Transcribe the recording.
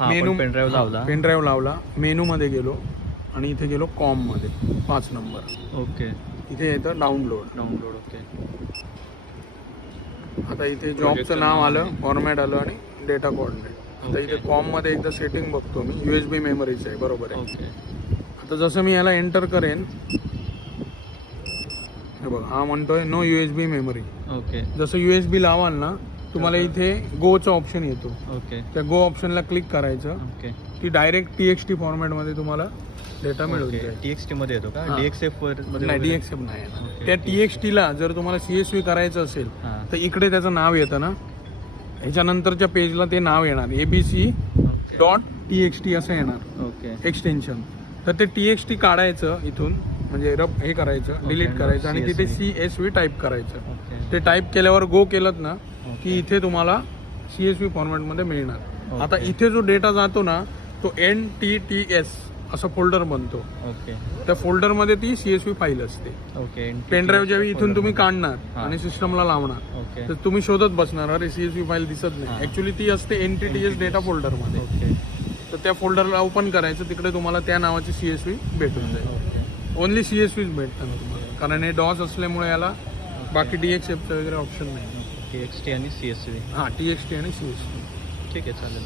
Menu pen drive लावला. Pen drive लावला, मेनूमध्ये गेलो आणि इथे गेलो कॉममध्ये 5 नंबर. ओके. इथे येतं डाउनलोड. ओके. आता इथे जॉबचं नाव आलं, फॉर्मॅट आलं आणि डेटा कोऑर्डिनेट. आता इथे कॉममध्ये एकदा सेटिंग बघतो मी. USB मेमरीचं आहे, बरोबर आहे. ओके. आता जसं मी याला एंटर करेन, हे बघा हा म्हणतोय नो USB मेमरी. ओके. जसं USB लावाल ना तुम्हाला इथे गोचा ऑप्शन येतो. ओके. त्या गो ऑप्शनला क्लिक करायचं. ओके. ती डायरेक्ट TXT फॉर्मॅटमध्ये तुम्हाला डेटा मिळून जाईल. TXT मध्ये येतो का? हां. DXF वर नाही, DXF नाही येणार. ओके. त्या TXTला जर तुम्हाला CSV करायचं असेल हां. तर इकडे त्याचं नाव येतं ना, ह्याच्यानंतरच्या पेजला ते नाव येणार ABC.txt असं येणार ओके. एक्सटेन्शन. तर ते TXT काढायचं इथून, म्हणजे हे करायचं, डिलीट करायचं आणि तिथे CSV टाईप करायचं. ओके. ते टाईप केल्यावर गो केलं ना की इथे तुम्हाला CSV फॉर्मॅटमध्ये मिळणार. आता इथे जो डेटा जातो ना तो NTTS असं फोल्डर बनतो. ओके. त्या फोल्डरमध्ये ती CSV फाईल असते. ओके. पेनड्राईव्ह ज्यावेळी इथून तुम्ही काढणार हां. आणि सिस्टमला लावणार ओके. तर तुम्ही शोधत बसणार, अरे CSV फाईल दिसत हां. नाही. ऍक्च्युली ती असते NTTS डेटा फोल्डरमध्ये. ओके. तर त्या फोल्डरला ओपन करायचं, तिकडे तुम्हाला त्या नावाची CSV भेटून जाईल. ओके. ओनली CSVच भेटतं ना तुम्हाला, कारण हे DOS असल्यामुळे याला बाकी DXFचं वगैरे ऑप्शन नाही. TXT आणि CSV. हां, TXT आणि CSV. ठीक आहे, चालेल.